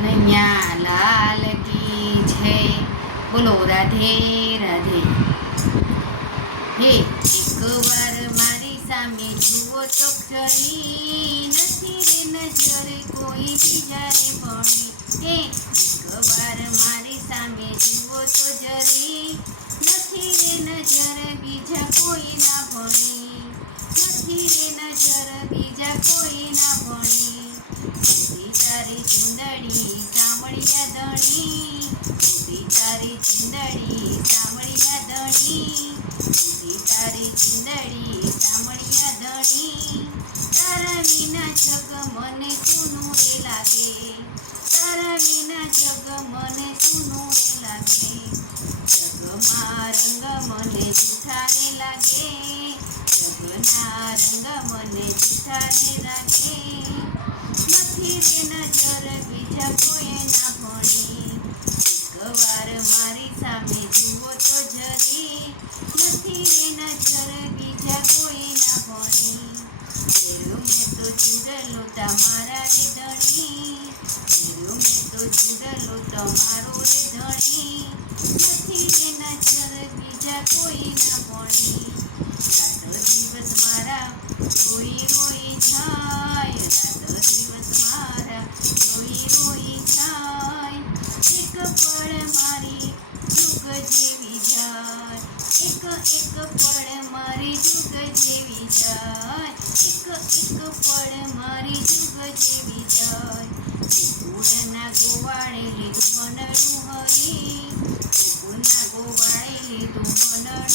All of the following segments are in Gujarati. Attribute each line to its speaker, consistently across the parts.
Speaker 1: કનૈયા લાલ કી છે બોલો રાધે રાધે. હે, એકવાર મારી સામે જુઓ તો ખરી નથી રે નજર, કોઈ બીજાએ ભણી. હે, એકવાર મારી સામે જુઓ તો જરી. નથી રે નજર, બીજા કોઈ ના ભણી. નથી રે નજર, બીજા કોઈ ના ભણી. તારી ચુંદડી ચામડિયા ધણી. ઊભી તારી ચુંદડી ચામડિયા ધણી. ઊભી તારી ચુંદડી ચામડિયા ધણી. તારા વિના જગ મને સુનું રે લાગે? તારા વિના જગ મને સુનું રે લાગે? જગમાં રંગ મને જૂઠારે લાગે. જગના રંગ મને જૂઠારે લાગે. નથી રે નજર, બીજા કોઈ ના ભણી. એકવાર મારી સામે જુઓ તો જરી. નથી રે નજર, બીજા કોઈ ના ભણી. તેરું મેં તો ચૂડલો તમારા રે ધણી. તેરું મેં તો ચૂડલો તમારો રે ધણી. નથી રે નજર, બીજા કોઈ ના ભણી. એક પળ મારી જુગ જેવી જાય. કુકુરના ગોવાળે લીધું મનડું હરી. કુકુરના ગોવાળે લીધું મનડું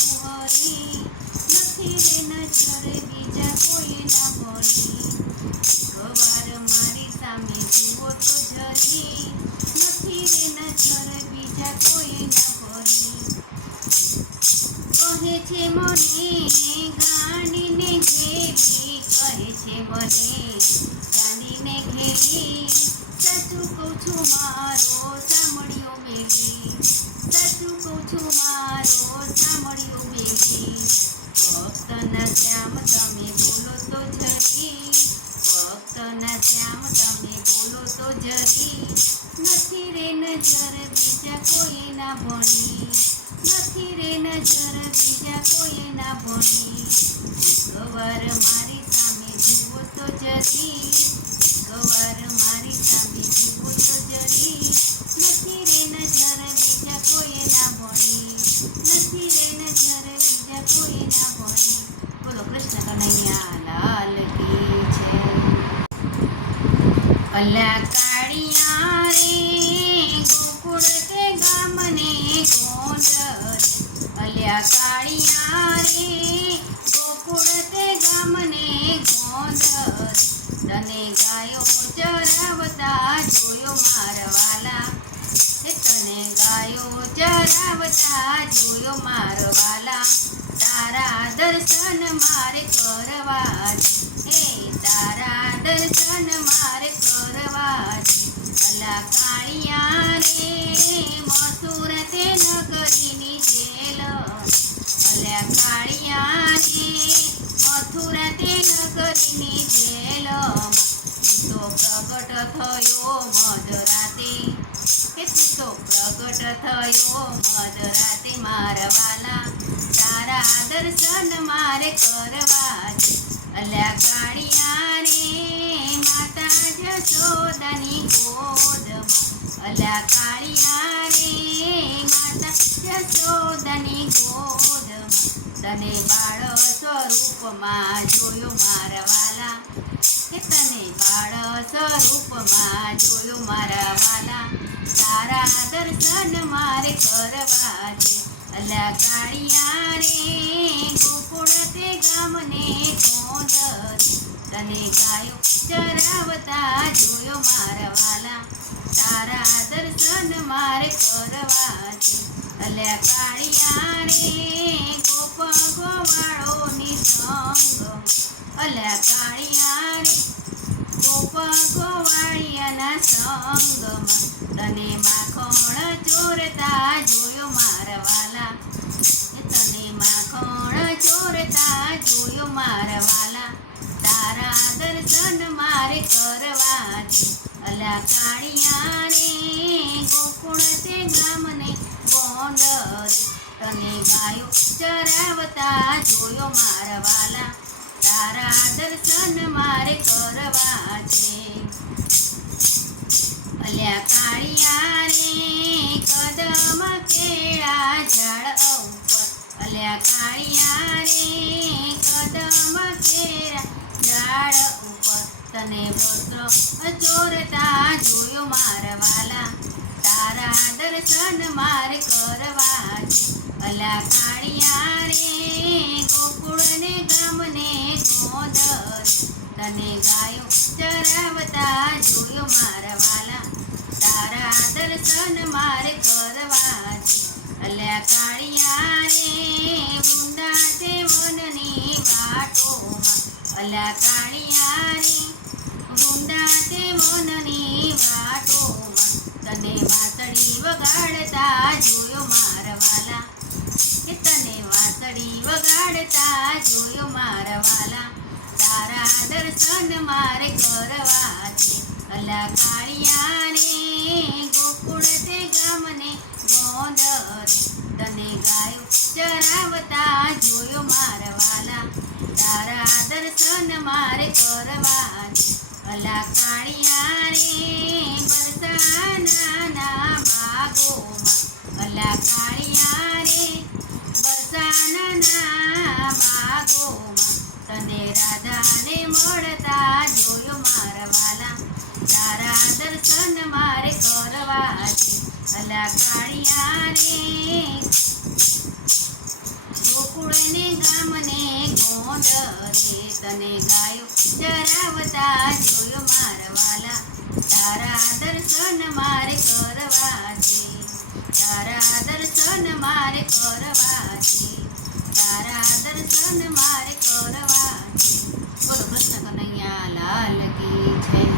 Speaker 1: હરી. નથી રે નજર બીજા કોઈ ના મળી એકવાર મારી સામે જુઓ તો જરી. નથી રે નજર બીજા કોઈ ના મળી કહે છે મને ગાણીને ઘેરી કહે છે મને? ચાંદીને ઘેરી સાચું કહું છું મારો સાંભળ્યો બેબી સાચું કહું છું મારો સાંભળ્યો બેબી ભક્તના શ્યામ તમે બોલો તો જરી. ભક્તના શ્યામ તમે બોલો તો જરી. નથી રે નજર બીજા કોઈ ના ભણી. નથી રે નજર બીજા કોઈ ના ભણી. એકવાર મારી તો જરી એકવાર મારી લાલ કી છે અલ્યા કાળિયા રે ગોકુળ કે ગામને ગોંડર અલ્યા કાળિયા તને ગાયો ચરાવતા જોયો મારવાલા હે તને ગાયો ચરાવતા જોયો મારવાલા તારા દર્શન મારે કરવા છે. હે તારા દર્શન મારે કરવા છે. અલા કાળિયા રે મથુર તે નગરીની જેલ. અલ્યા કાળિયા રે મથુર તે નગરીની જેલમાં તો પ્રગટ થયો મધરાતે. કે તું પ્રગટ થયો મધરાતે મારવાલા. તારા દર્શન મારે કરવા અલ્યા કાળિયા રે માતા જશોદાની ગોદમાં. અલ્યા કાળિયા રે માતા જશોદાની ગોદમાં. તને બાળ સ્વરૂપમાં જોયો મારવાલા. કે તને બાળ સ્વરૂપમાં જોયો મારા વાલા તારા દર્શન મારે કરવા છે. અલા કાળિયા રે, ગોકુળ તે ગામને કોંદ તને ગાયો ચરાવતા જોયો મારા વાલા તારા દર્શન મારે કરવા અલ્યા કાળિયા રે, ગોપ ગોવાળોની સંગ અલ્યા કાળિયા રે, ગોપ ગોવાળિયાના સંગમાં. તને માખણ ચોરતા જોયો મારવાલા તને માખણ ચોરતા જોયો મારવાલા તારા દર્શન મારે કરવા છે અલા કાળિયા કુણતે ગામને કોંડરે તને ગાયો ચરાવતા જોયો મારા તારા દર્શન મારે કરવા છે. અલ્યા કાળિયા રે ઝાડ ઉપર. અલ્યા કાળિયા રે ઝાડ ઉપર. તને વસ્ત્રો ચોરતા જોયો મારવાલા તારા દર્શન મારે કરવા છે. અલ્યા કાળિયા રે, ગોકુળને, ગામને ગોંદર તને ગાયો ચરાવતા જોયો મારા વાલા. તારા દર્શન મારે કરવા છે. અલ્યા કાળિયા રે વૃંદા તે વનની વાટોમાં. અલ્યા કાળિયા રે વૃંદા તે વાટો તને વાતડી વગાડતા જોયો મારવાલા કે તને વાતડી વગાડતા જોયો મારવાલા તારા દર્શન મારે કરવા છે. અલા કાળિયા ગોકુળ તે ગામને ગોંદર તને ગાયો ચરાવતા જોયો મારવાલા તારા દર્શન મારે કરવા અલા કાળિયા રે બરસાના બાગોમાં. અલા કાળિયા રે બરસાના બાગોમાં. તને રાધાને મળતા જોયો મારવાલા તારા દર્શન મારે કરવા છે. અલા કાળિયા રે ગામને ગામને ગોંડ રે, તને ગાયો ચરાવતા જોયો મારવાલા તારા દર્શન મારે કરવા છે, તારા દર્શન મારે કરવા છે, તારા દર્શન મારે કરવા છે. બોલો કૃષ્ણ કનૈયા લાલ કી જય.